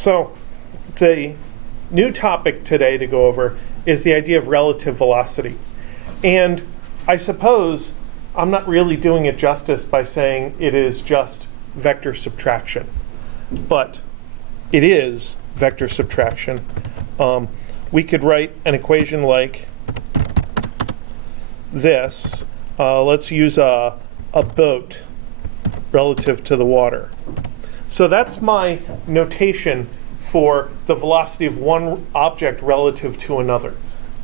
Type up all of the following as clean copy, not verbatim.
So the new topic today to go over is the idea of relative velocity. And I suppose I'm not really doing it justice by saying it is just vector subtraction, but it is vector subtraction. We could write an equation like this. Let's use a boat relative to the water. So that's my notation for the velocity of one object relative to another.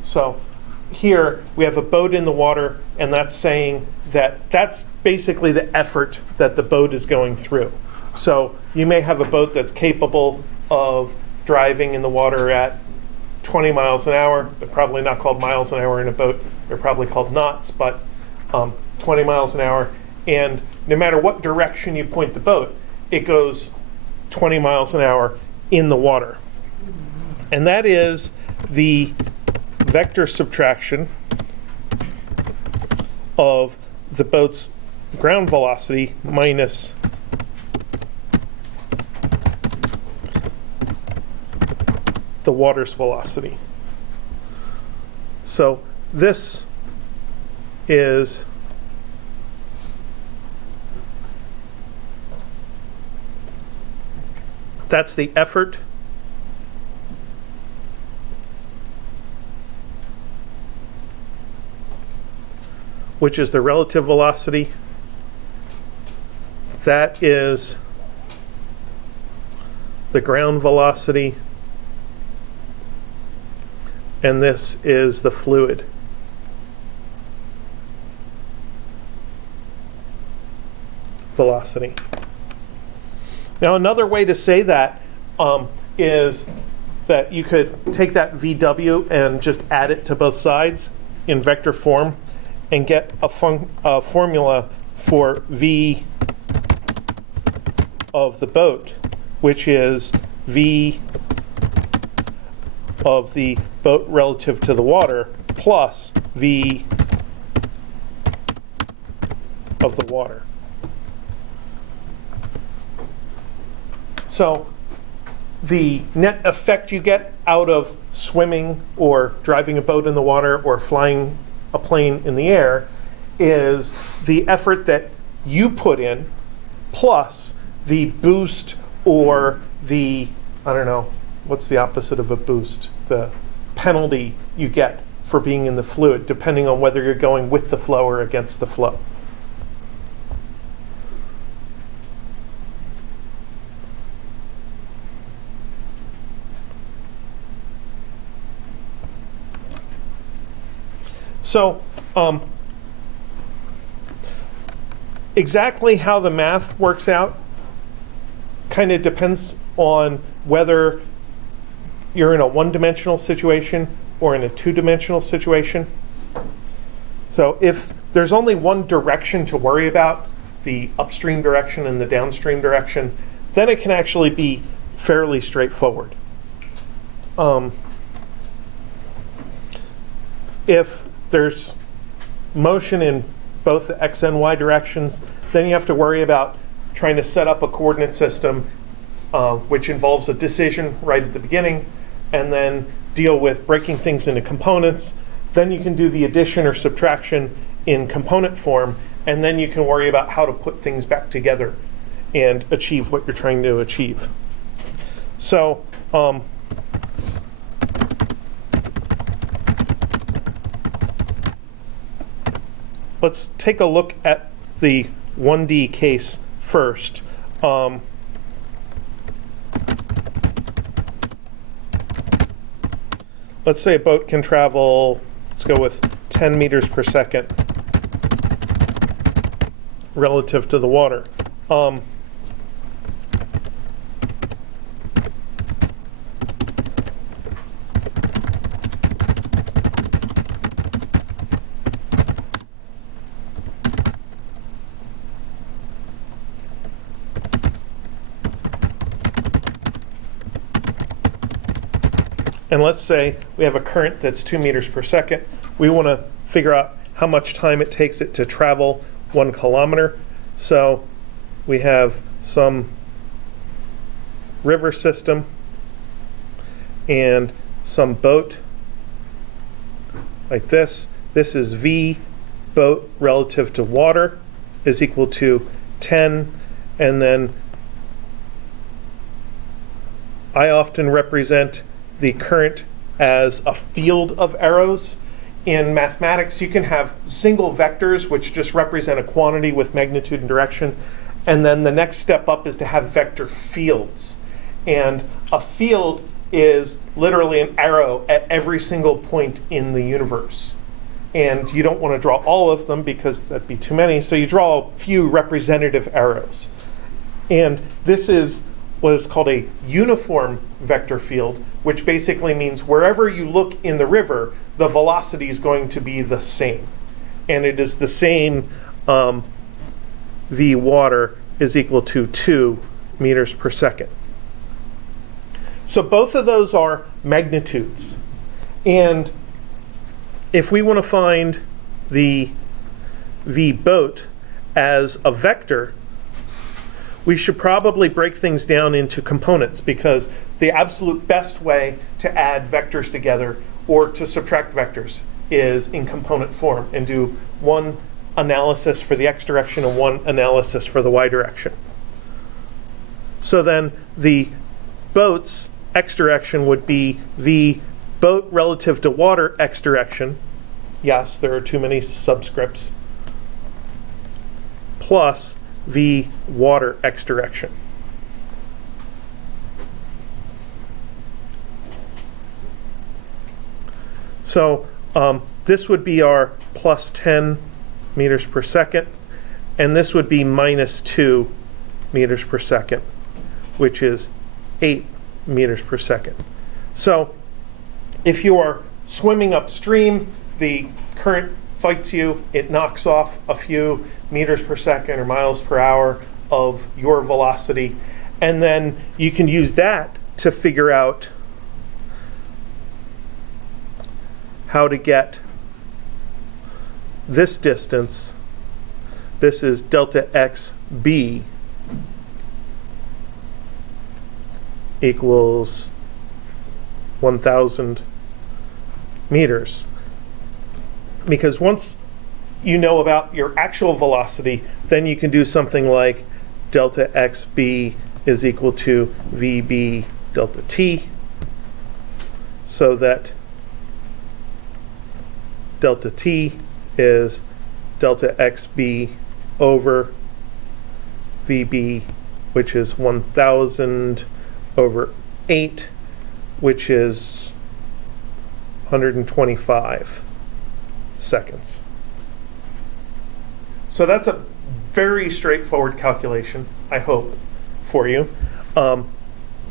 So here we have a boat in the water, and that's saying that that's basically the effort that the boat is going through. So you may have a boat that's capable of driving in the water at 20 miles an hour. They're probably not called miles an hour in a boat. They're probably called knots, but 20 miles an hour. And no matter what direction you point the boat, it goes 20 miles an hour in the water. And that is the vector subtraction of the boat's ground velocity minus the water's velocity. So this is that's the effort which is the relative velocity. That is the ground velocity, and this is the fluid velocity. Now another way to say that is that you could take that VW and just add it to both sides in vector form and get a formula for V of the boat, which is V of the boat relative to the water plus V of the water. So the net effect you get out of swimming or driving a boat in the water or flying a plane in the air is the effort that you put in plus the boost or the, I don't know, what's the opposite of a boost? The penalty you get for being in the fluid, depending on whether you're going with the flow or against the flow. So exactly how the math works out kind of depends on whether you're in a one-dimensional situation or in a two-dimensional situation. So if there's only one direction to worry about, the upstream direction and the downstream direction, then it can actually be fairly straightforward. If there's motion in both the x and y directions, then you have to worry about trying to set up a coordinate system which involves a decision right at the beginning, and then deal with breaking things into components. Then you can do the addition or subtraction in component form, and then you can worry about how to put things back together and achieve what you're trying to achieve. So let's take a look at the 1D case first. Let's say a boat can travel, let's go with 10 meters per second relative to the water. And let's say we have a current that's 2 meters per second. We want to figure out how much time it takes it to travel 1 kilometer. So we have some river system, and some boat like this. This is V boat relative to water is equal to 10, and then I often represent the current as a field of arrows. In mathematics, you can have single vectors, which just represent a quantity with magnitude and direction, and then the next step up is to have vector fields. And a field is literally an arrow at every single point in the universe. And you don't want to draw all of them because that'd be too many, so you draw a few representative arrows. And this is what is called a uniform vector field, which basically means wherever you look in the river, the velocity is going to be the same. And it is the same V water is equal to 2 meters per second. So both of those are magnitudes. And if we want to find the V boat as a vector, we should probably break things down into components, because the absolute best way to add vectors together or to subtract vectors is in component form and do one analysis for the x direction and one analysis for the y direction. So then the boat's x direction would be V boat relative to water x direction. Yes, there are too many subscripts. Plus V water x direction. So this would be our plus 10 meters per second, and this would be minus 2 meters per second, which is 8 meters per second. So if you are swimming upstream, the current fights you, it knocks off a few meters per second or miles per hour of your velocity, and then you can use that to figure out how to get this distance. This is delta xb equals 1,000 meters. Because once you know about your actual velocity, then you can do something like delta xb is equal to vb delta t, so that delta t is delta xb over vb, which is 1,000 over 8, which is 125 seconds. So that's a very straightforward calculation, I hope, for you. And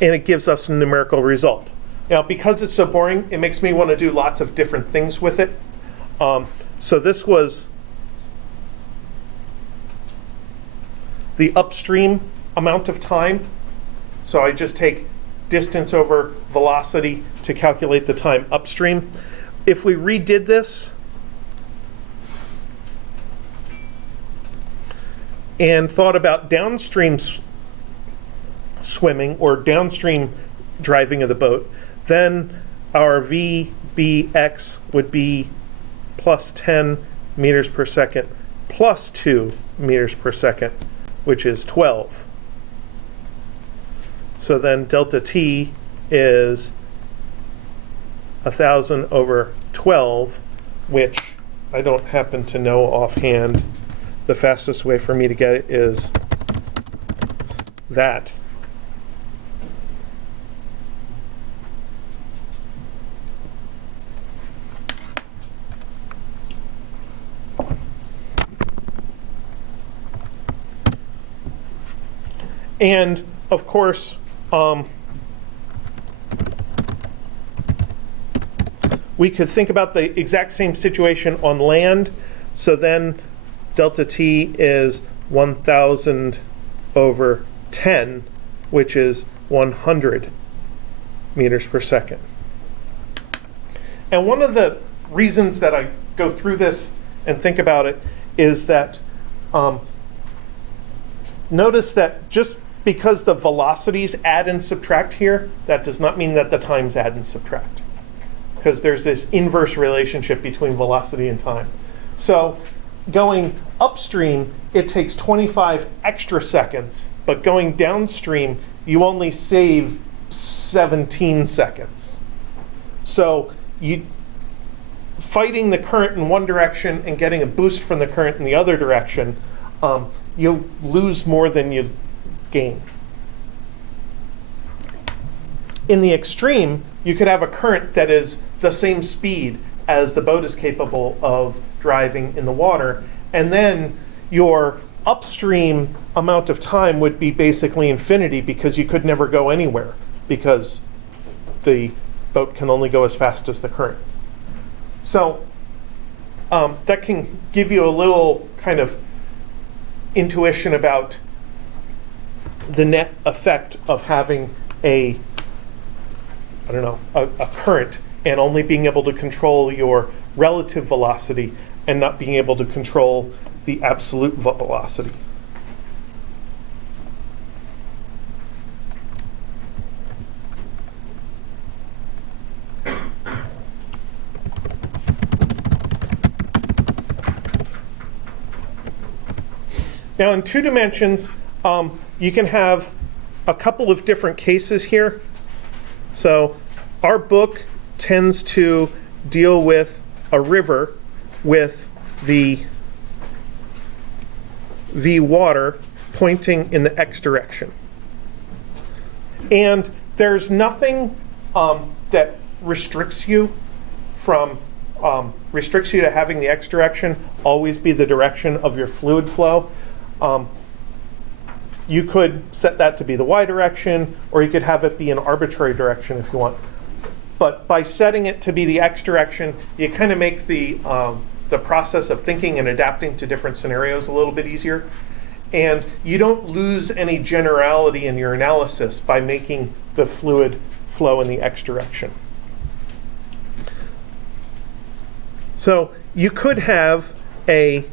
it gives us a numerical result. Now, because it's so boring, it makes me want to do lots of different things with it. So this was the upstream amount of time. So I just take distance over velocity to calculate the time upstream. If we redid this and thought about downstream swimming or downstream driving of the boat, then our VBX would be plus 10 meters per second plus 2 meters per second, which is 12. So then delta T is 1,000 over 12, which I don't happen to know offhand. The fastest way for me to get it is that. And of course, we could think about the exact same situation on land. So then delta T is 1,000 over 10, which is 100 meters per second. And one of the reasons that I go through this and think about it is that notice that just because the velocities add and subtract here, that does not mean that the times add and subtract, because there's this inverse relationship between velocity and time. So going upstream, it takes 25 extra seconds, but going downstream, you only save 17 seconds. So fighting the current in one direction and getting a boost from the current in the other direction, you lose more than you gain. In the extreme, you could have a current that is the same speed as the boat is capable of driving in the water, and then your upstream amount of time would be basically infinity, because you could never go anywhere, because the boat can only go as fast as the current. So that can give you a little kind of intuition about the net effect of having a current and only being able to control your relative velocity and not being able to control the absolute velocity. Now in 2 dimensions, you can have a couple of different cases here. So our book tends to deal with a river with the v water pointing in the x direction. And there's nothing that restricts you to having the x direction always be the direction of your fluid flow. You could set that to be the y direction, or you could have it be an arbitrary direction if you want. But by setting it to be the x direction, you kind of make the process of thinking and adapting to different scenarios a little bit easier. And you don't lose any generality in your analysis by making the fluid flow in the x direction. So you could have a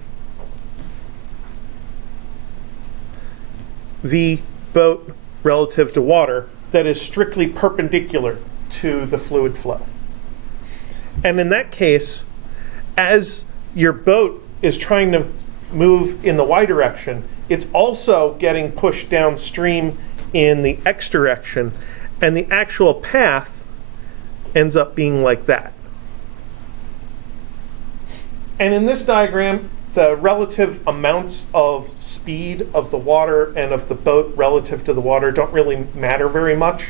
v boat relative to water that is strictly perpendicular to the fluid flow. And in that case, as your boat is trying to move in the y direction, it's also getting pushed downstream in the x direction, and the actual path ends up being like that. And in this diagram, the relative amounts of speed of the water and of the boat relative to the water don't really matter very much.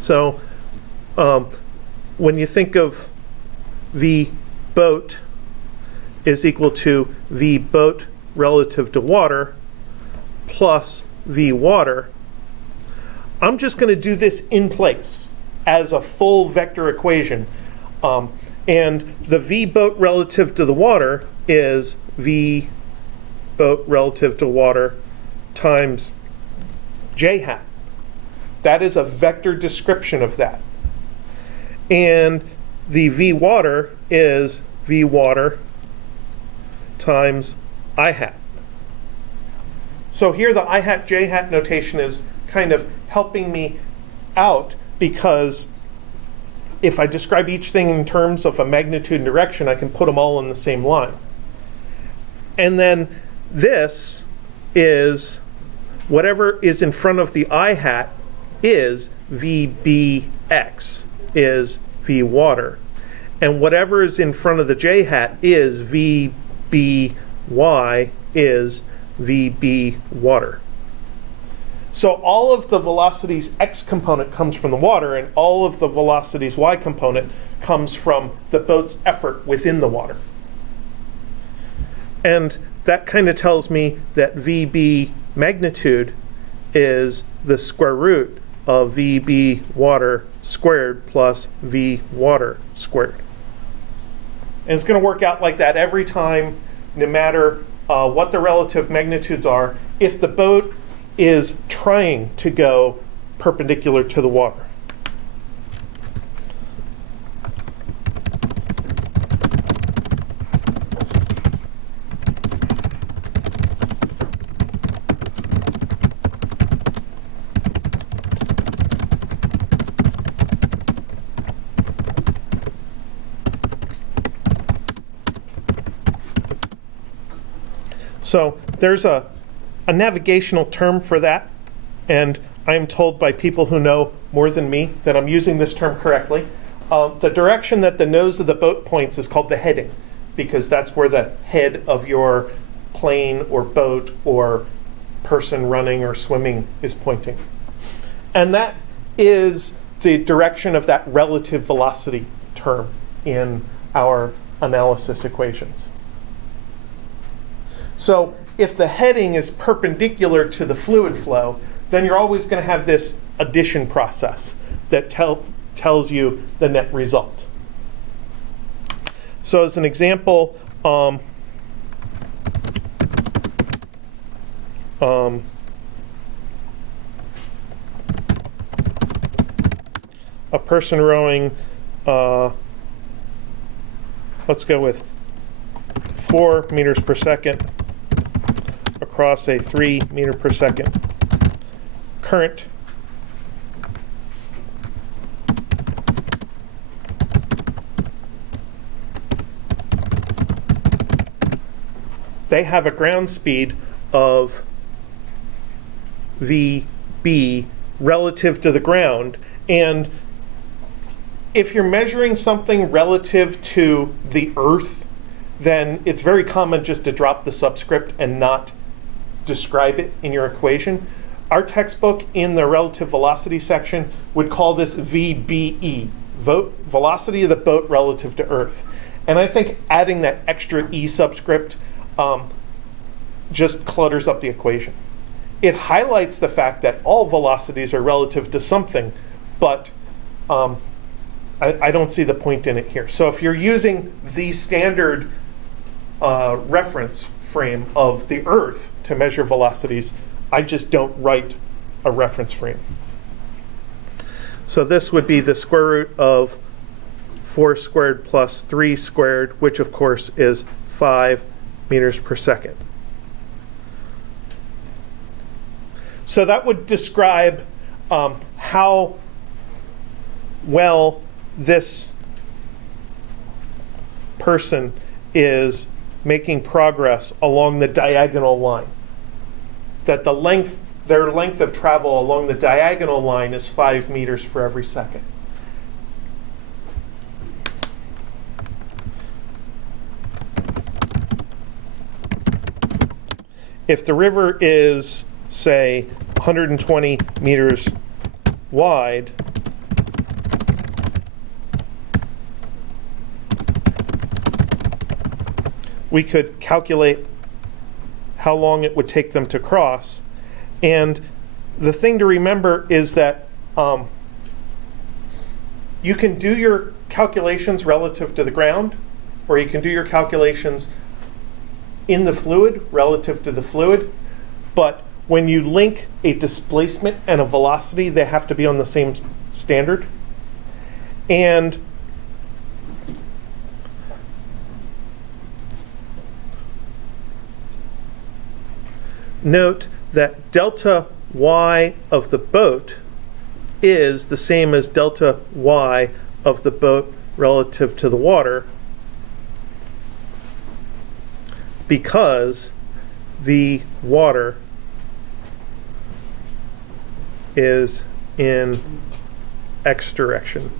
So when you think of v boat is equal to v boat relative to water plus v water, I'm just going to do this in place as a full vector equation. And the v boat relative to the water is v boat relative to water times j hat. That is a vector description of that. And the v water is v water times I hat. So here the I hat j hat notation is kind of helping me out, because if I describe each thing in terms of a magnitude and direction, I can put them all in the same line. And then this is whatever is in front of the I hat is VBX, is V water. And whatever is in front of the J hat is VBY, is VB water. So all of the velocity's x component comes from the water, and all of the velocity's y component comes from the boat's effort within the water. And that kind of tells me that VB magnitude is the square root of VB water squared plus V water squared. And it's going to work out like that every time, no matter what the relative magnitudes are, if the boat is trying to go perpendicular to the water. So there's a navigational term for that, and I am told by people who know more than me that I'm using this term correctly. The direction that the nose of the boat points is called the heading, because that's where the head of your plane or boat or person running or swimming is pointing. And that is the direction of that relative velocity term in our analysis equations. So if the heading is perpendicular to the fluid flow, then you're always going to have this addition process that tells you the net result. So as an example, a person rowing, let's go with 4 meters per second across a 3 meter per second current. They have a ground speed of VB relative to the ground, and if you're measuring something relative to the Earth, then it's very common just to drop the subscript and not describe it in your equation. Our textbook in the relative velocity section would call this VBE, velocity of the boat relative to Earth. And I think adding that extra E subscript just clutters up the equation. It highlights the fact that all velocities are relative to something, but I don't see the point in it here. So if you're using the standard reference frame of the Earth to measure velocities, I just don't write a reference frame. So this would be the square root of 4 squared plus 3 squared, which of course is 5 meters per second. So that would describe how well this person is making progress along the diagonal line. That their length of travel along the diagonal line is 5 meters for every second. If the river is, say, 120 meters wide, we could calculate how long it would take them to cross. And the thing to remember is that you can do your calculations relative to the ground, or you can do your calculations in the fluid relative to the fluid, but when you link a displacement and a velocity, they have to be on the same standard. And note that delta y of the boat is the same as delta y of the boat relative to the water, because the water is in x direction.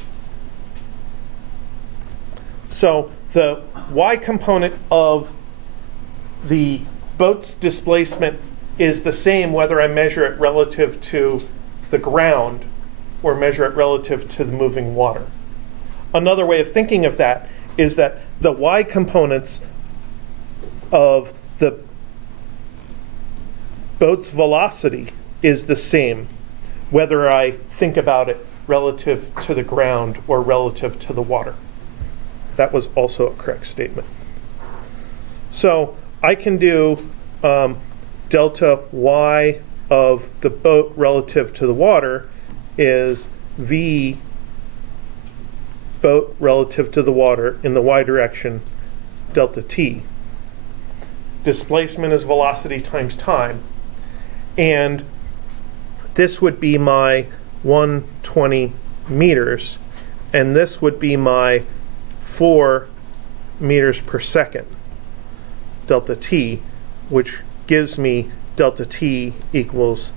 So the y component of the boat's displacement is the same whether I measure it relative to the ground or measure it relative to the moving water. Another way of thinking of that is that the y components of the boat's velocity is the same whether I think about it relative to the ground or relative to the water. That was also a correct statement. So I can do delta y of the boat relative to the water is v boat relative to the water in the y direction delta t. Displacement is velocity times time, and this would be my 120 meters, and this would be my 4 meters per second delta t, which gives me delta t equals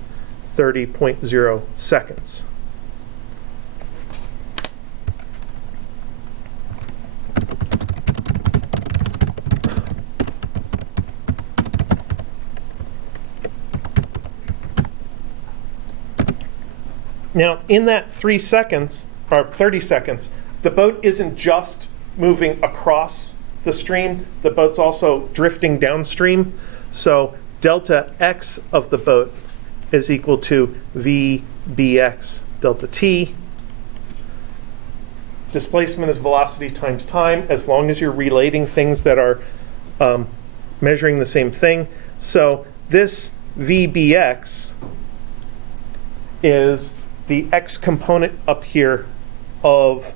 30.0 seconds. Now, in that 3 seconds, or 30 seconds, the boat isn't just moving across the stream, the boat's also drifting downstream. So delta x of the boat is equal to VBX delta t. Displacement is velocity times time, as long as you're relating things that are measuring the same thing. So this VBX is the x component up here of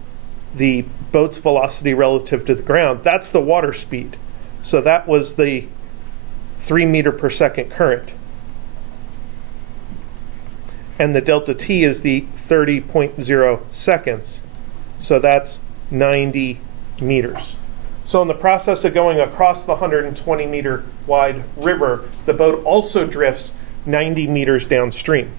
the boat's velocity relative to the ground. That's the water speed. So that was the 3 meter per second current. And the delta t is the 30.0 seconds. So that's 90 meters. So in the process of going across the 120 meter wide river, the boat also drifts 90 meters downstream.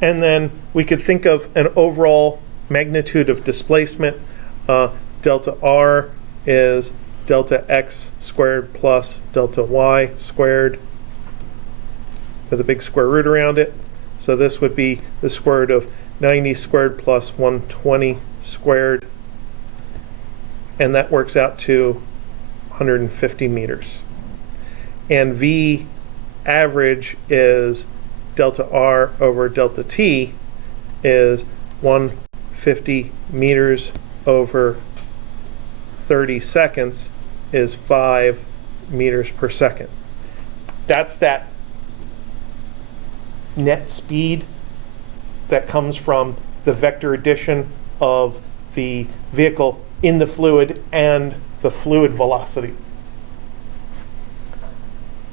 And then we could think of an overall magnitude of displacement. Delta r is delta x squared plus delta y squared with a big square root around it. So this would be the square root of 90 squared plus 120 squared. And that works out to 150 meters. And V average is delta r over delta t is 150 meters over 30 seconds is 5 meters per second. That's that net speed that comes from the vector addition of the vehicle in the fluid and the fluid velocity.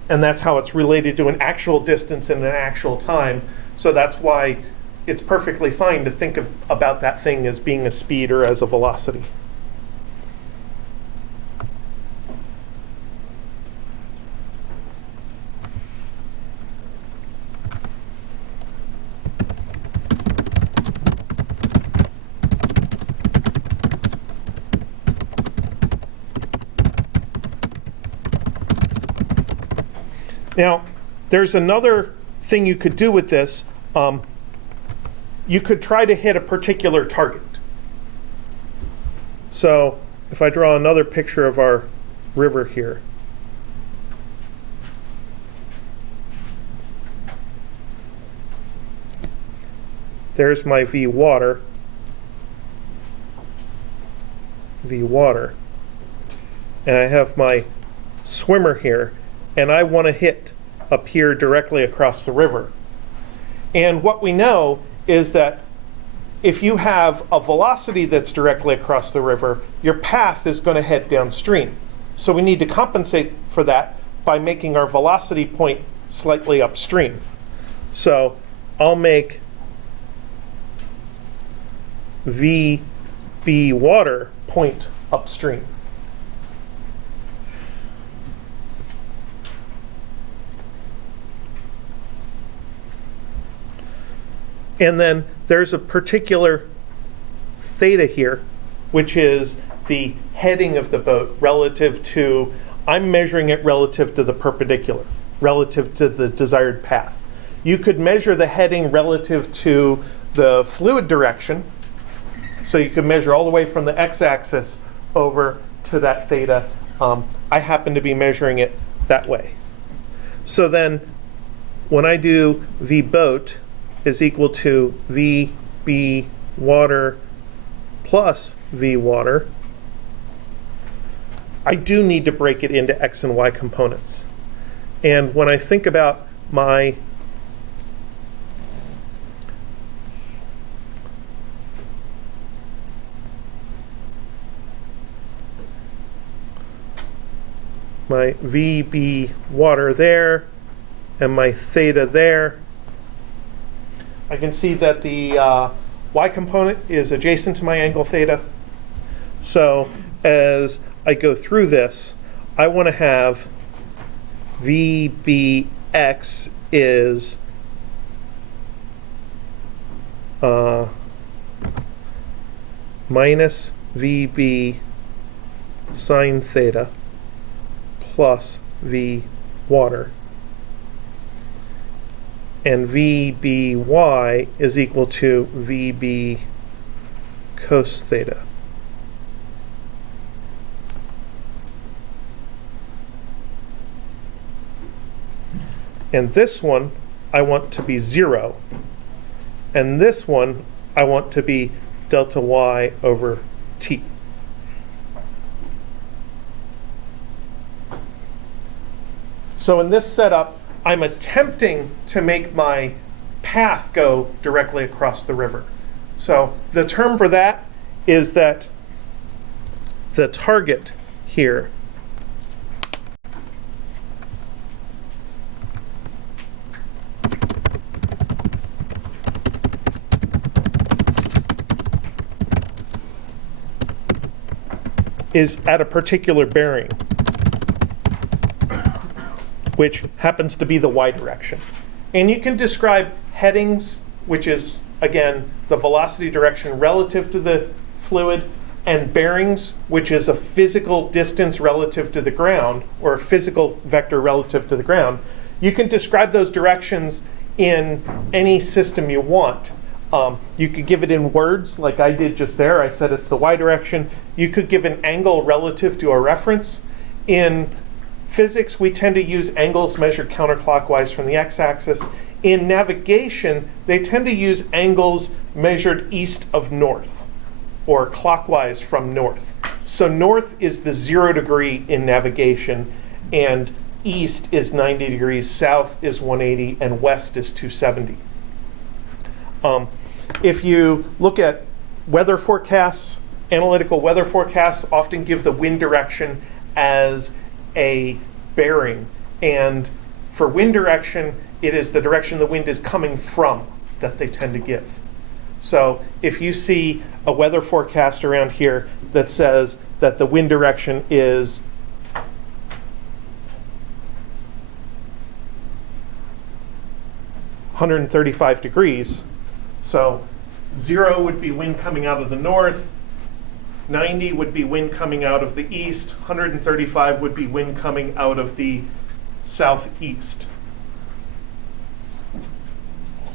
And that's how it's related to an actual distance and an actual time. So that's why it's perfectly fine to think about that thing as being a speed or as a velocity. Now, there's another thing you could do with this. You could try to hit a particular target. So if I draw another picture of our river here, there's my V water, and I have my swimmer here, and I want to hit up here directly across the river. And what we know is that if you have a velocity that's directly across the river, your path is going to head downstream. So we need to compensate for that by making our velocity point slightly upstream. So I'll make VB water point upstream. And then there's a particular theta here, which is the heading of the boat relative to, I'm measuring it relative to the perpendicular, relative to the desired path. You could measure the heading relative to the fluid direction. So you could measure all the way from the x-axis over to that theta. I happen to be measuring it that way. So then when I do V boat is equal to VB water plus V water, I do need to break it into x and y components. And when I think about my my VB water there and my theta there. I can see that the y component is adjacent to my angle theta. So as I go through this, I want to have VBX is minus VB sine theta plus V water. And VBY is equal to VB cos theta. And this one I want to be 0. And this one I want to be delta y over t. So in this setup, I'm attempting to make my path go directly across the river. So the term for that is that the target here is at a particular bearing, which happens to be the y direction. And you can describe headings, which is, again, the velocity direction relative to the fluid, and bearings, which is a physical distance relative to the ground, or a physical vector relative to the ground. You can describe those directions in any system you want. You could give it in words, like I did just there. I said it's the y direction. You could give an angle relative to a reference. In physics, we tend to use angles measured counterclockwise from the x-axis. In navigation, they tend to use angles measured east of north, or clockwise from north. So north is the 0 degree in navigation, and east is 90 degrees, south is 180, and west is 270. If you look at weather forecasts, analytical weather forecasts often give the wind direction as a bearing. And for wind direction, it is the direction the wind is coming from that they tend to give. So if you see a weather forecast around here that says that the wind direction is (135 degrees), so 0 would be wind coming out of the north, 90 would be wind coming out of the east, 135 would be wind coming out of the southeast.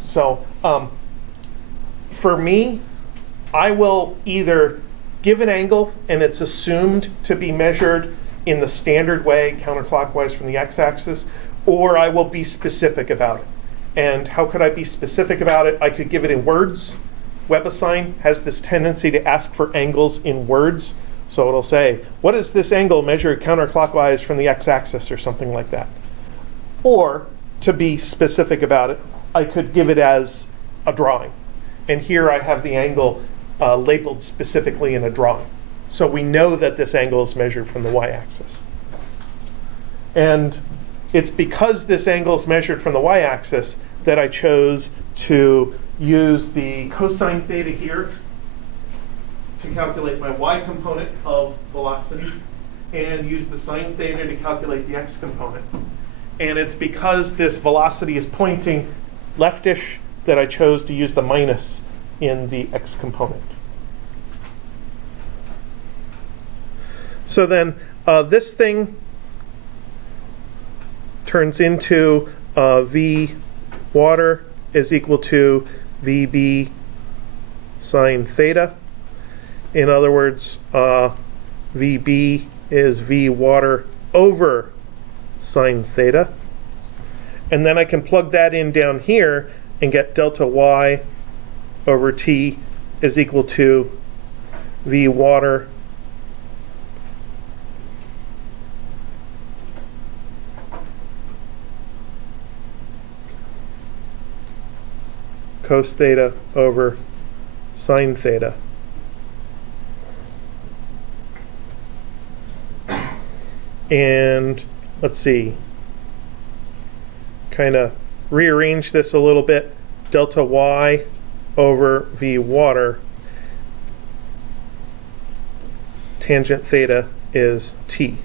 So for me, I will either give an angle and it's assumed to be measured in the standard way, counterclockwise from the x-axis, or I will be specific about it. And how could I be specific about it? I could give it in words. WebAssign has this tendency to ask for angles in words. So it'll say, what is this angle measured counterclockwise from the x-axis, or something like that. Or, to be specific about it, I could give it as a drawing. And here I have the angle labeled specifically in a drawing. So we know that this angle is measured from the y-axis. And it's because this angle is measured from the y-axis that I chose to use the cosine theta here to calculate my y component of velocity, and use the sine theta to calculate the x component. And it's because this velocity is pointing leftish that I chose to use the minus in the x component. So then this thing turns into V water is equal to VB sine theta. In other words, VB is V water over sine theta. And then I can plug that in down here and get delta y over t is equal to V water cos theta over sine theta. And let's see, kind of rearrange this a little bit. Delta y over v water, tangent theta is t.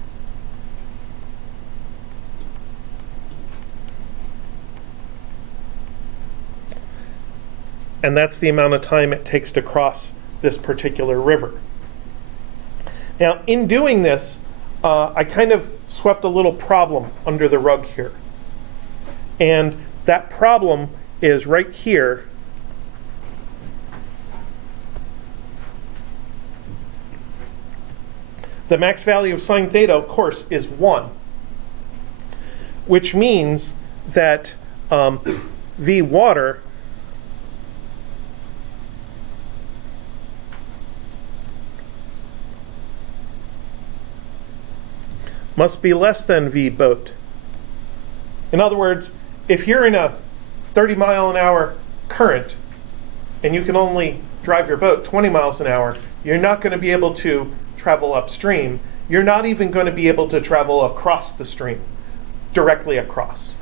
And that's the amount of time it takes to cross this particular river. Now, in doing this, I kind of swept a little problem under the rug here. And that problem is right here. The max value of sine theta, of course, is 1, which means that v water must be less than v boat. In other words, if you're in a 30-mile-an-hour current and you can only drive your boat 20 miles an hour, you're not going to be able to travel upstream. You're not even going to be able to travel across the stream, directly across.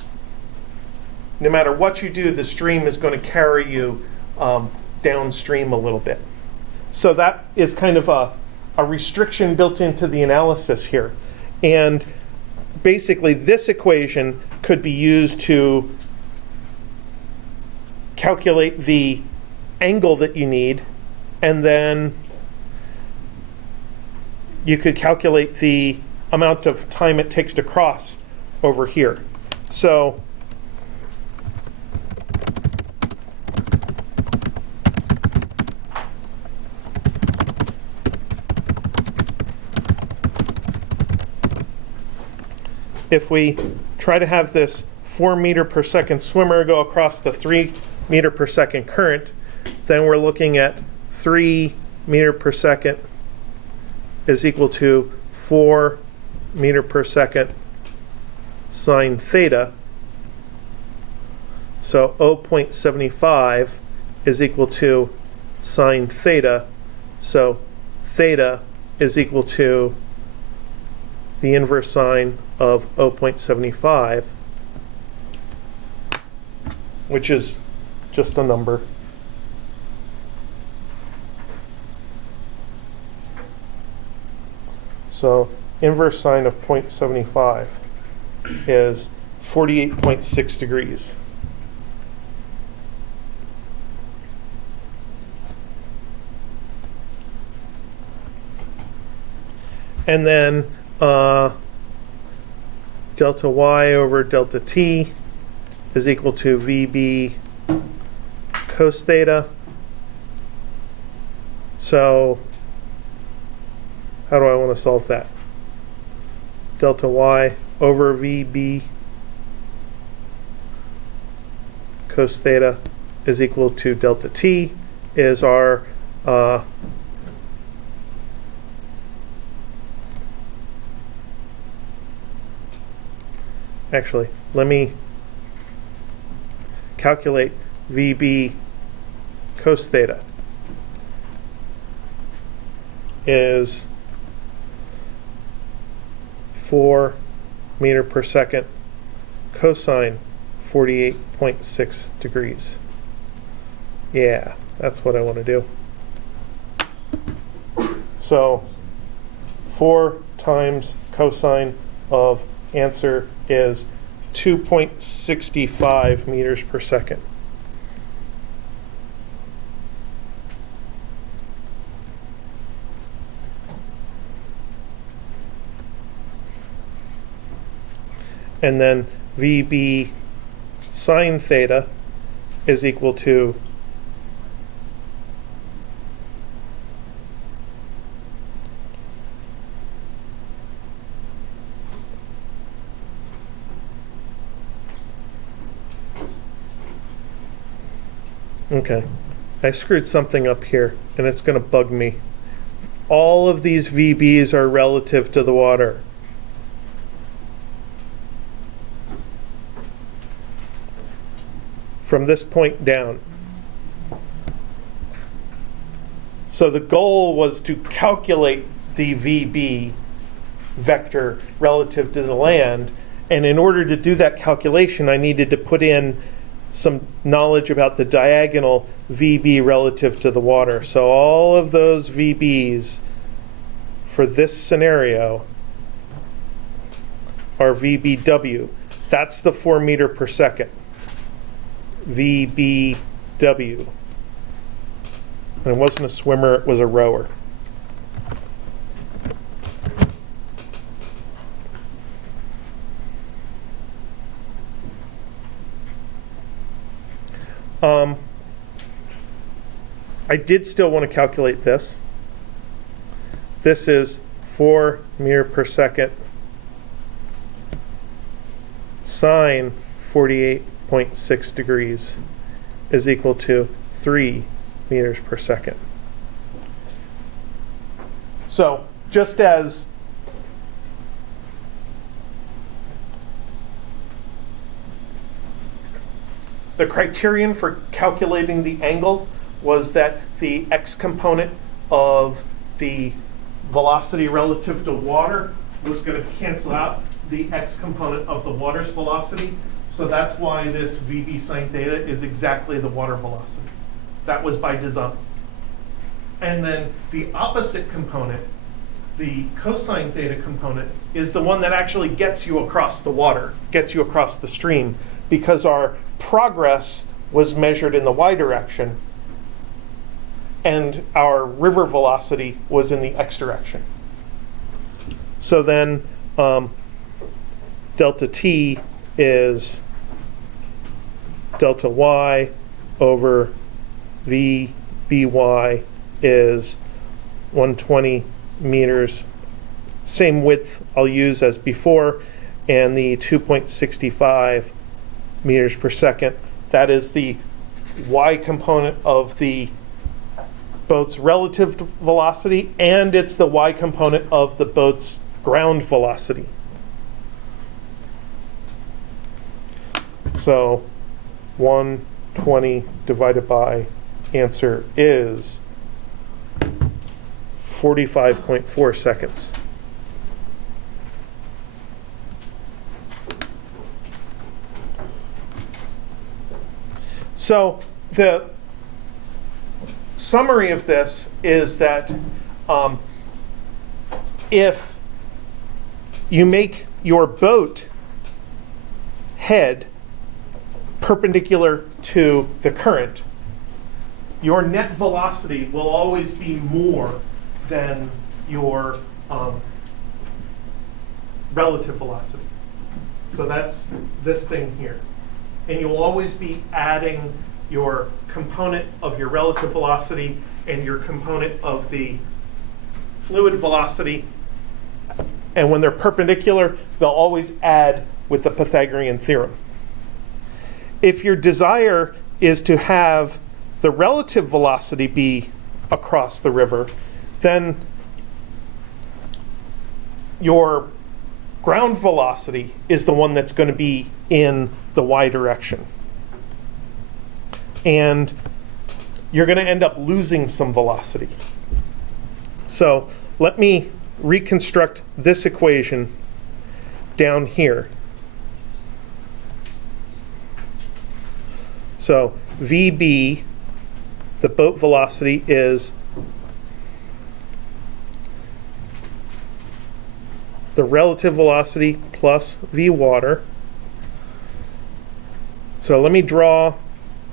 No matter what you do, the stream is going to carry you downstream a little bit. So that is kind of a restriction built into the analysis here. And basically, this equation could be used to calculate the angle that you need, and then you could calculate the amount of time it takes to cross over here. So if we try to have this 4 meter per second swimmer go across the 3 meter per second current, then we're looking at 3 meter per second is equal to 4 meter per second sine theta. So 0.75 is equal to sine theta. So theta is equal to the inverse sine of 0.75, which is just a number. So inverse sine of 0.75 is 48.6 degrees. And then delta y over delta t is equal to VB cos theta. So how do I want to solve that? Delta y over VB cos theta is equal to delta t is our actually, let me calculate VB cos theta is 4 meter per second cosine 48.6 degrees. Yeah, that's what I want to do. So 4 times cosine of answer is 2.65 meters per second. And then VB sine theta is equal to okay, I screwed something up here and it's going to bug me. All of these VBs are relative to the water. From this point down. So the goal was to calculate the VB vector relative to the land. And in order to do that calculation, I needed to put in some knowledge about the diagonal VB relative to the water. So all of those VBs for this scenario are VBW. That's the 4 meter per second. VBW. And it wasn't a swimmer, it was a rower. I did still want to calculate this. This is 4 meter per second sine 48.6 degrees is equal to 3 meters per second. So just as the criterion for calculating the angle was that the x component of the velocity relative to water was going to cancel out the x component of the water's velocity. So that's why this VB sine theta is exactly the water velocity. That was by design. And then the opposite component, the cosine theta component, is the one that actually gets you across the water, gets you across the stream, because our progress was measured in the y direction and our river velocity was in the x direction. So then delta t is delta y over v by is 120 meters, same width I'll use as before, and the 2.65 meters per second. That is the y component of the boat's relative velocity, and it's the y component of the boat's ground velocity. So 120 divided by answer is 45.4 seconds. So the summary of this is that if you make your boat head perpendicular to the current, your net velocity will always be more than your relative velocity. So that's this thing here. And you'll always be adding your component of your relative velocity and your component of the fluid velocity. And when they're perpendicular, they'll always add with the Pythagorean theorem. If your desire is to have the relative velocity be across the river, then your ground velocity is the one that's going to be in the y direction. And you're going to end up losing some velocity. So let me reconstruct this equation down here. So VB, the boat velocity, is the relative velocity plus V water. So let me draw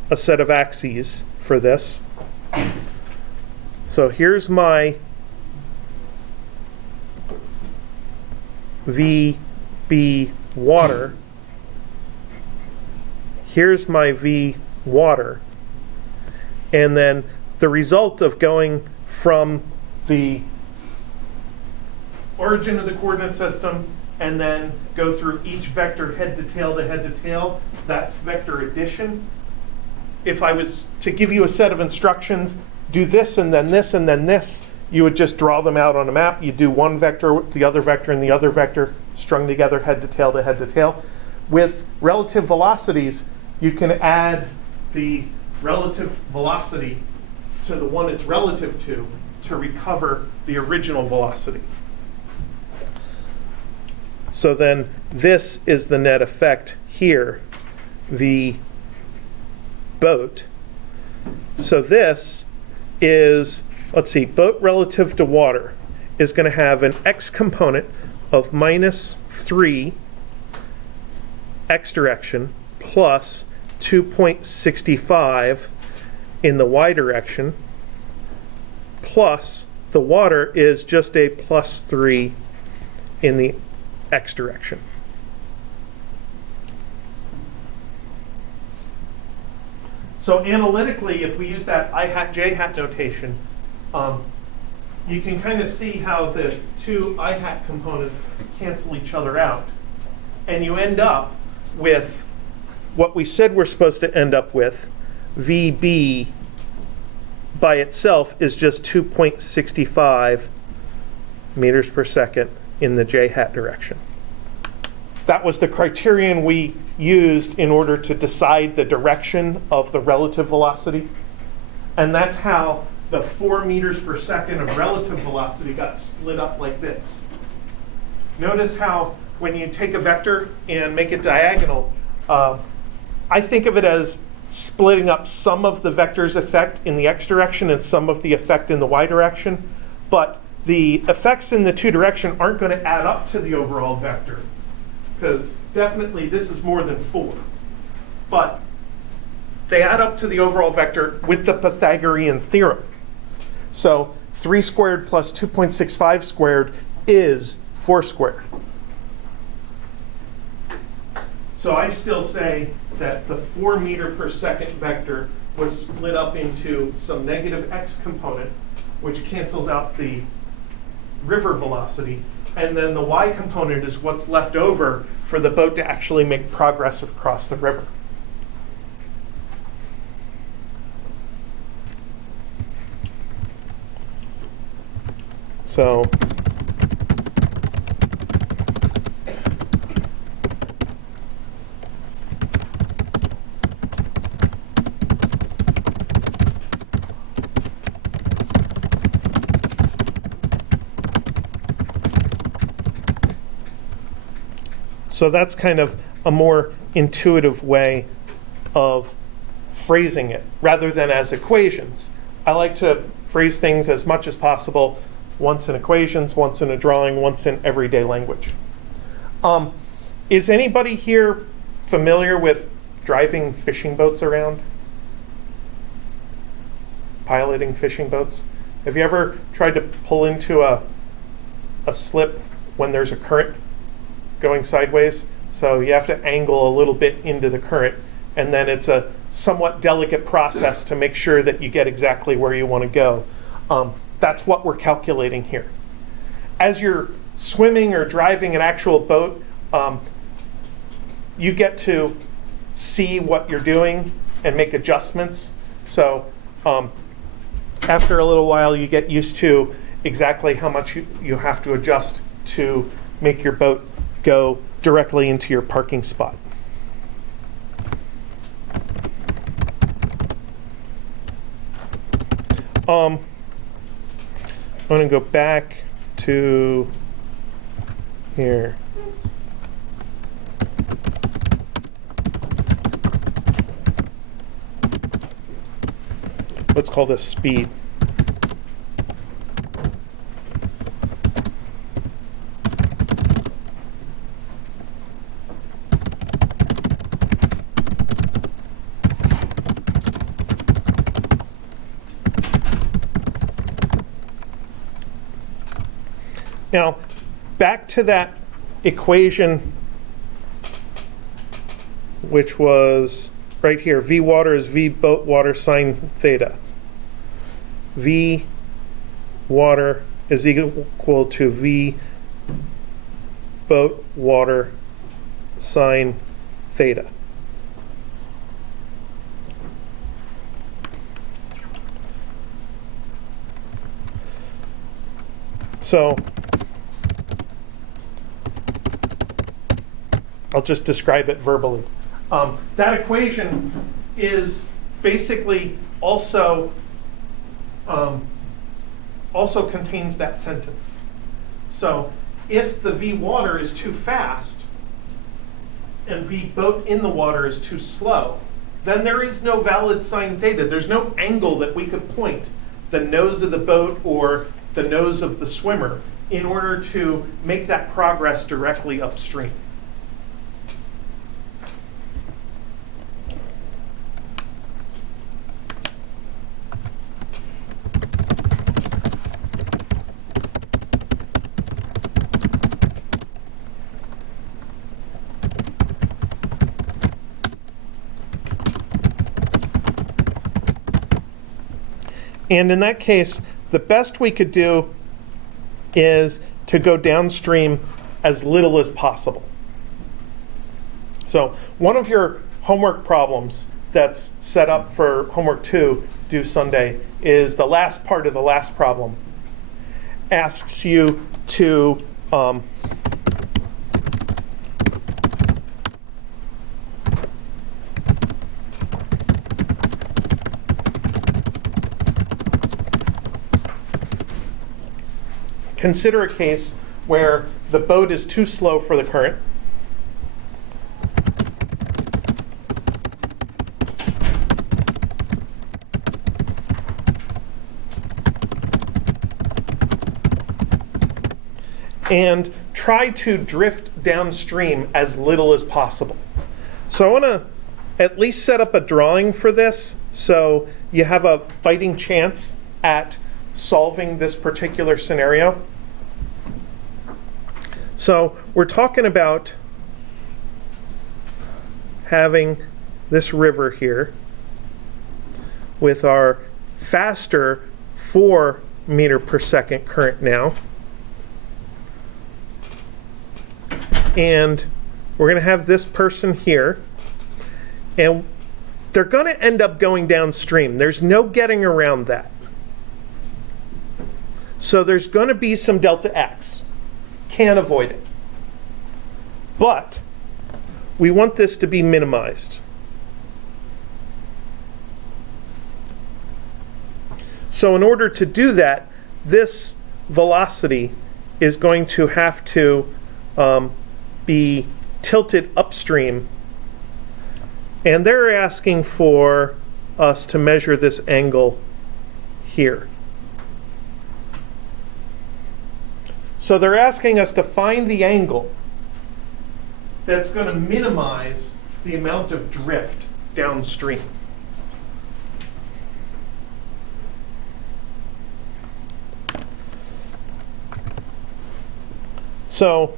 a set of axes for this. So here's my VB water. Here's my V water. And then the result of going from the origin of the coordinate system and then go through each vector head to tail to head to tail, that's vector addition. If I was to give you a set of instructions, do this and then this and then this, you would just draw them out on a map. You do one vector with the other vector and the other vector strung together head to tail to head to tail. With relative velocities, you can add the relative velocity to the one it's relative to recover the original velocity. So then this is the net effect here, v boat. So this is, let's see, boat relative to water is going to have an x component of minus 3 x direction plus 2.65 in the y direction, plus the water is just a plus 3 in the x direction. So analytically, if we use that I hat j hat notation, you can kind of see how the two I hat components cancel each other out. And you end up with what we said we're supposed to end up with. VB by itself is just 2.65 meters per second in the j hat direction. That was the criterion we used in order to decide the direction of the relative velocity. And that's how the 4 meters per second of relative velocity got split up like this. Notice how when you take a vector and make it diagonal, I think of it as splitting up some of the vector's effect in the x direction and some of the effect in the y direction. But the effects in the two direction aren't going to add up to the overall vector, because definitely this is more than 4. But they add up to the overall vector with the Pythagorean theorem. So 3 squared plus 2.65 squared is 4 squared. So I still say that the 4 meter per second vector was split up into some negative x component, which cancels out the river velocity, and then the y component is what's left over for the boat to actually make progress across the river. So that's kind of a more intuitive way of phrasing it, rather than as equations. I like to phrase things as much as possible, once in equations, once in a drawing, once in everyday language. Is anybody here familiar with driving fishing boats around? Piloting fishing boats? Have you ever tried to pull into a slip when there's a current going sideways? So you have to angle a little bit into the current, and then it's a somewhat delicate process to make sure that you get exactly where you want to go. That's what we're calculating here. As you're swimming or driving an actual boat, you get to see what you're doing and make adjustments. So after a little while, you get used to exactly how much you have to adjust to make your boat go directly into your parking spot. I'm going to go back to here. Let's call this speed. Now, back to that equation, which was right here. V water is V boat water sine theta. V water is equal to V boat water sine theta. So I'll just describe it verbally. That equation is basically also contains that sentence. So if the v water is too fast and v boat in the water is too slow, then there is no valid sine theta. There's no angle that we could point the nose of the boat or the nose of the swimmer in order to make that progress directly upstream. And in that case, the best we could do is to go downstream as little as possible. So one of your homework problems that's set up for homework 2 due Sunday is the last part of the last problem. Asks you to consider a case where the boat is too slow for the current. And try to drift downstream as little as possible. So I want to at least set up a drawing for this so you have a fighting chance at solving this particular scenario. So we're talking about having this river here with our faster 4 meter per second current now. And we're going to have this person here, and they're going to end up going downstream. There's no getting around that. So there's going to be some delta x. Can't avoid it. But we want this to be minimized. So in order to do that, this velocity is going to have to be tilted upstream. And they're asking for us to measure this angle here. So they're asking us to find the angle that's going to minimize the amount of drift downstream. So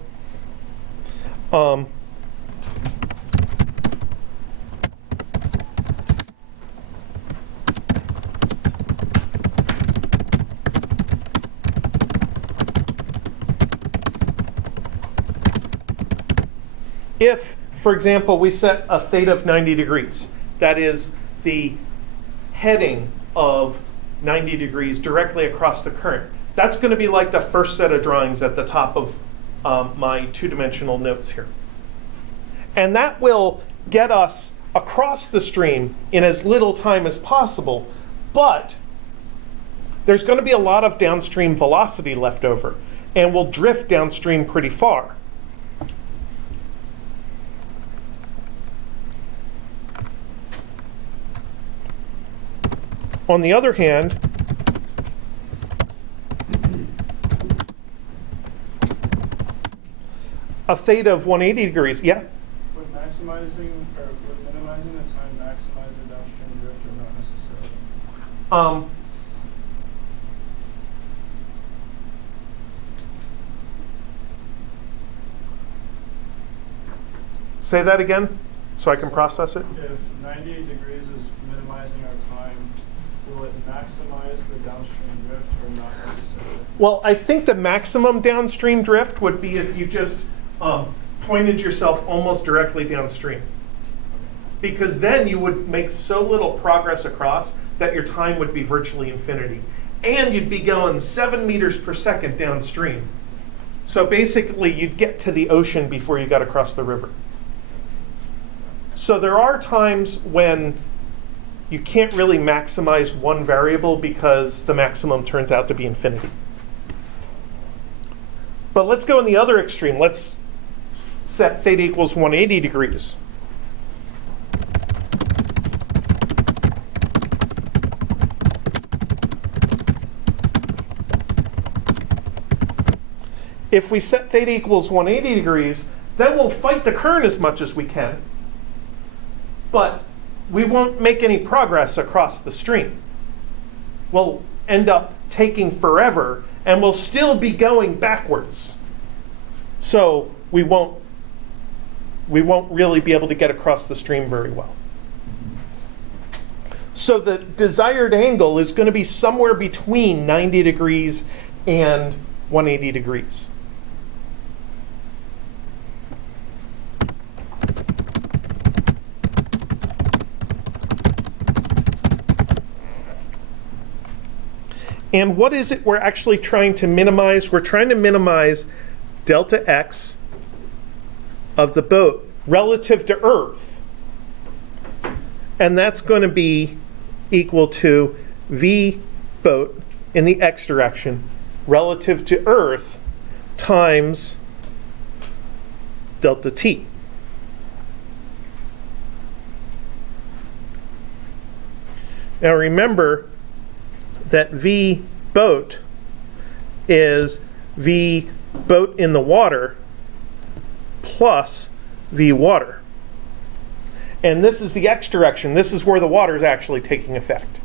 if, for example, we set a theta of 90 degrees, that is the heading of 90 degrees directly across the current, that's going to be like the first set of drawings at the top of my two-dimensional notes here. And that will get us across the stream in as little time as possible, but there's going to be a lot of downstream velocity left over, and we'll drift downstream pretty far. On the other hand, a theta of 180 degrees, yeah? Would maximizing or would minimizing the time maximize the downstream drift or not necessarily? Say that again so I can process it. If 98 degrees is minimizing our time, will it maximize the downstream drift or not necessarily? Well, I think the maximum downstream drift would be if you just pointed yourself almost directly downstream. Because then you would make so little progress across that your time would be virtually infinity. And you'd be going 7 meters per second downstream. So basically you'd get to the ocean before you got across the river. So there are times when you can't really maximize one variable because the maximum turns out to be infinity. But let's go in the other extreme. Let's set theta equals 180 degrees. If we set theta equals 180 degrees, then we'll fight the current as much as we can, but we won't make any progress across the stream. We'll end up taking forever, and we'll still be going backwards. So we won't really be able to get across the stream very well. So the desired angle is going to be somewhere between 90 degrees and 180 degrees. And what is it we're actually trying to minimize? We're trying to minimize delta x of the boat relative to Earth. And that's going to be equal to v boat in the x direction relative to Earth times delta t. Now remember that v boat is v boat in the water plus v water. And this is the x direction. This is where the water is actually taking effect.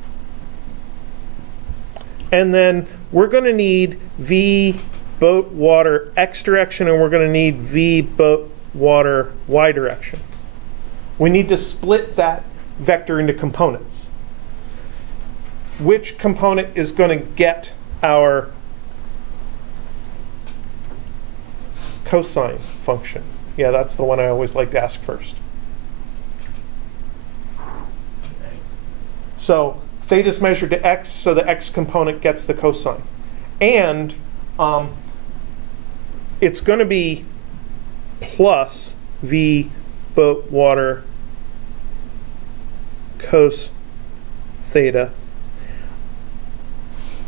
And then we're going to need v boat water x direction, and we're going to need v boat water y direction. We need to split that vector into components. Which component is going to get our cosine function? Yeah, that's the one I always like to ask first. So theta is measured to x, so the x component gets the cosine. And it's going to be plus v boat water cos theta.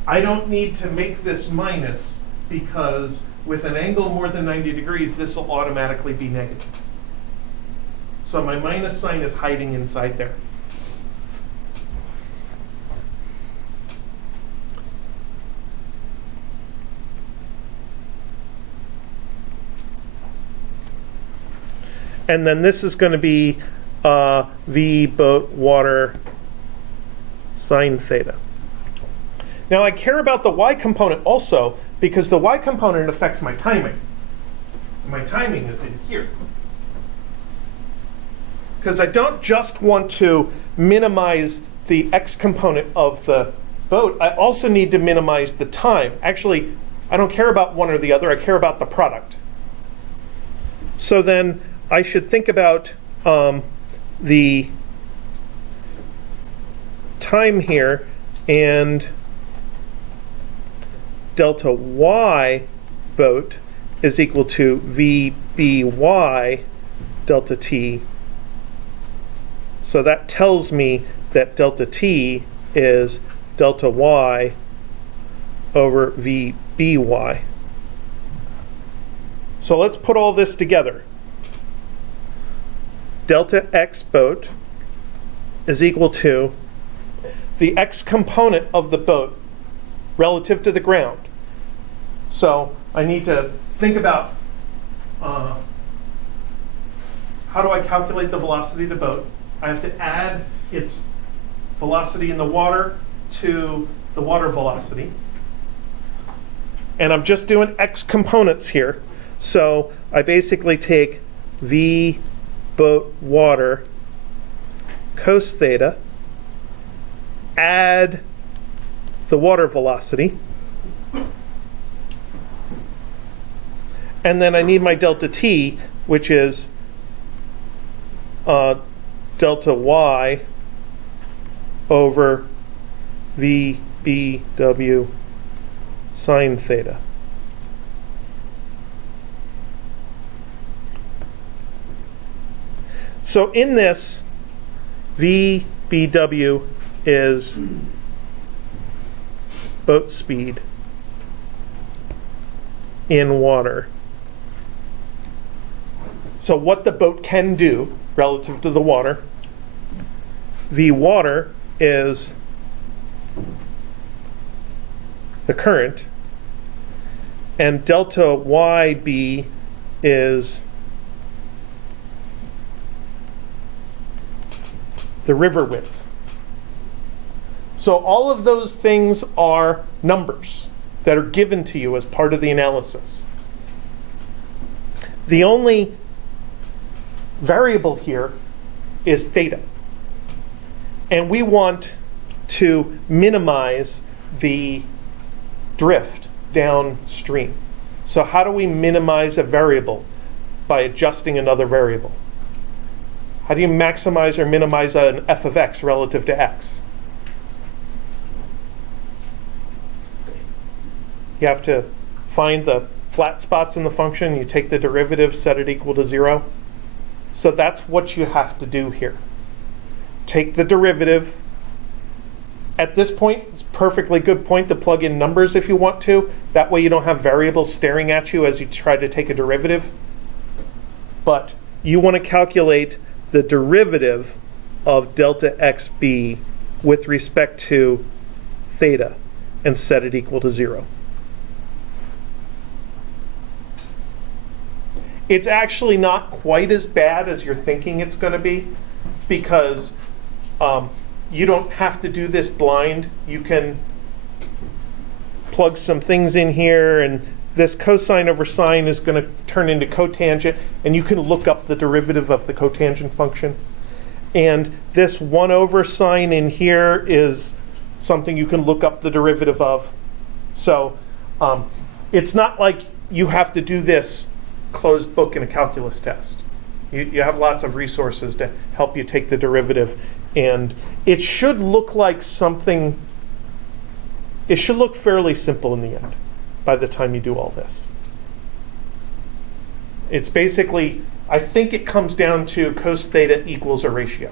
I don't need to make this minus because with an angle more than 90 degrees, this will automatically be negative. So my minus sign is hiding inside there. And then this is going to be v boat water sine theta. Now I care about the y component also because the y component affects my timing. My timing is in here. Because I don't just want to minimize the x component of the boat, I also need to minimize the time. Actually, I don't care about one or the other, I care about the product. So then I should think about the time here, and delta y boat is equal to vby delta t. So that tells me that delta t is delta y over vby. So let's put all this together. Delta x boat is equal to the x component of the boat relative to the ground. So I need to think about how do I calculate the velocity of the boat? I have to add its velocity in the water to the water velocity. And I'm just doing x components here. So I basically take v boat water cos theta, add the water velocity, and then I need my delta t, which is delta y over vbw sine theta. So in this, vbw is boat speed, in water. So what the boat can do relative to the water is the current, and delta YB is the river width. So all of those things are numbers that are given to you as part of the analysis. The only variable here is theta. And we want to minimize the drift downstream. So how do we minimize a variable? By adjusting another variable. How do you maximize or minimize an f of x relative to x? You have to find the flat spots in the function, you take the derivative, set it equal to 0. So that's what you have to do here. Take the derivative. At this point, it's a perfectly good point to plug in numbers if you want to. That way you don't have variables staring at you as you try to take a derivative. But you want to calculate the derivative of delta xb with respect to theta and set it equal to 0. It's actually not quite as bad as you're thinking it's going to be, because you don't have to do this blind. You can plug some things in here, and this cosine over sine is going to turn into cotangent, and you can look up the derivative of the cotangent function. And this 1 over sine in here is something you can look up the derivative of. So it's not like you have to do this closed book in a calculus test. You have lots of resources to help you take the derivative, and it should look like something, it should look fairly simple in the end by the time you do all this. It's basically, I think it comes down to cos theta equals a ratio.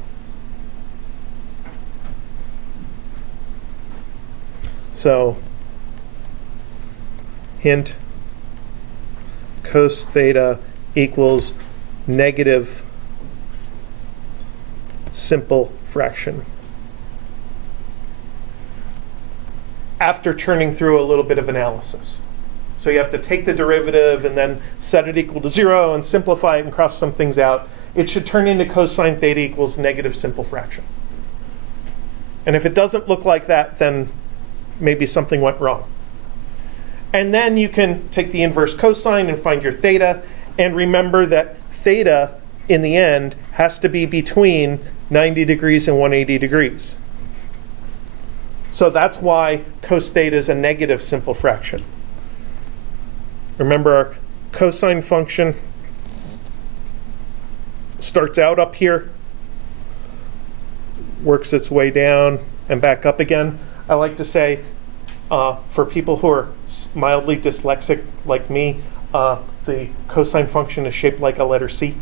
So, hint, cos theta equals negative simple fraction. After churning through a little bit of analysis. So you have to take the derivative and then set it equal to 0 and simplify it and cross some things out. It should turn into cosine theta equals negative simple fraction. And if it doesn't look like that, then maybe something went wrong. And then you can take the inverse cosine and find your theta. And remember that theta, in the end, has to be between 90 degrees and 180 degrees. So that's why cos theta is a negative simple fraction. Remember, our cosine function starts out up here, works its way down and back up again. I like to say, for people who are mildly dyslexic like me, the cosine function is shaped like a letter C.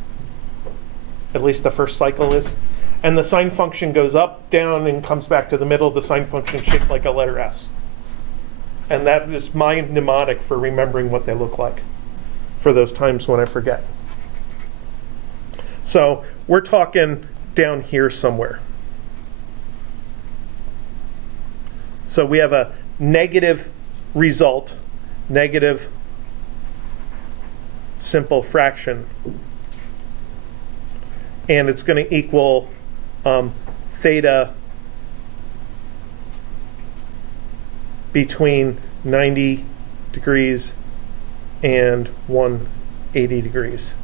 At least the first cycle is. And the sine function goes up, down, and comes back to the middle. The sine function is shaped like a letter S. And that is my mnemonic for remembering what they look like for those times when I forget. So we're talking down here somewhere. So we have a negative result, negative simple fraction, and it's going to equal theta between 90 degrees and 180 degrees.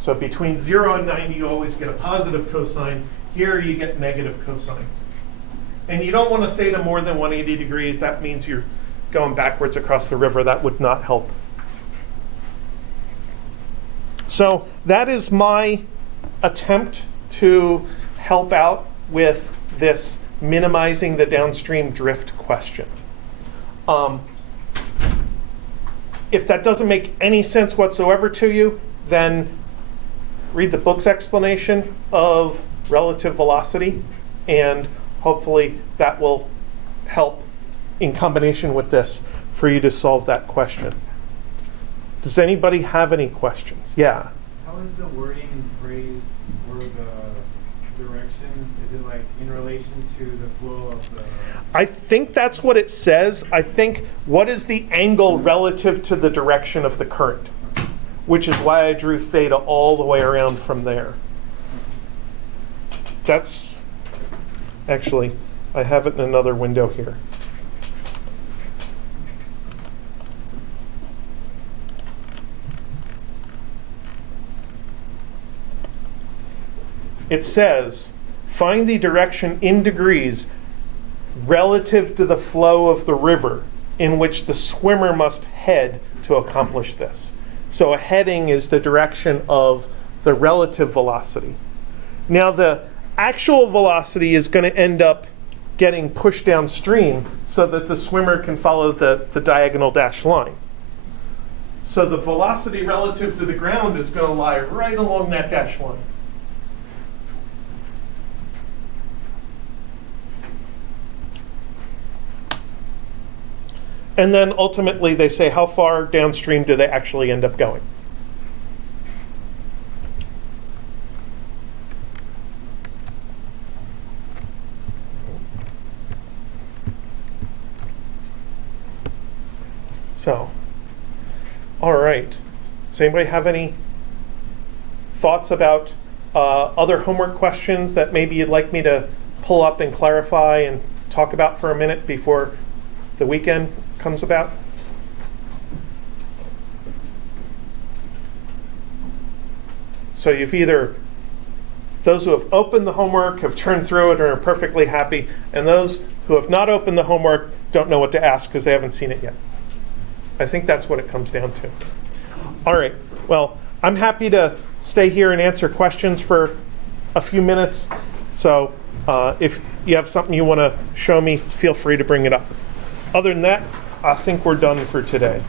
So between 0 and 90, you always get a positive cosine. Here you get negative cosines. And you don't want a theta more than 180 degrees. That means you're going backwards across the river. That would not help. So that is my attempt to help out with this minimizing the downstream drift question. If that doesn't make any sense whatsoever to you, then read the book's explanation of relative velocity, and hopefully that will help in combination with this for you to solve that question. Does anybody have any questions? Yeah. How is the wording phrased for the direction? Is it like in relation to the flow of the... I think that's what it says. I think what is the angle relative to the direction of the current, which is why I drew theta all the way around from there. That's actually, I have it in another window here. It says, find the direction in degrees relative to the flow of the river in which the swimmer must head to accomplish this. So a heading is the direction of the relative velocity. Now the actual velocity is going to end up getting pushed downstream so that the swimmer can follow the diagonal dashed line. So the velocity relative to the ground is going to lie right along that dashed line. And then ultimately they say how far downstream do they actually end up going. So, all right. Does anybody have any thoughts about other homework questions that maybe you'd like me to pull up and clarify and talk about for a minute before the weekend comes about? So you've either, those who have opened the homework have turned through it and are perfectly happy, and those who have not opened the homework don't know what to ask because they haven't seen it yet. I think that's what it comes down to. All right, well, I'm happy to stay here and answer questions for a few minutes. So if you have something you want to show me, feel free to bring it up. Other than that, I think we're done for today.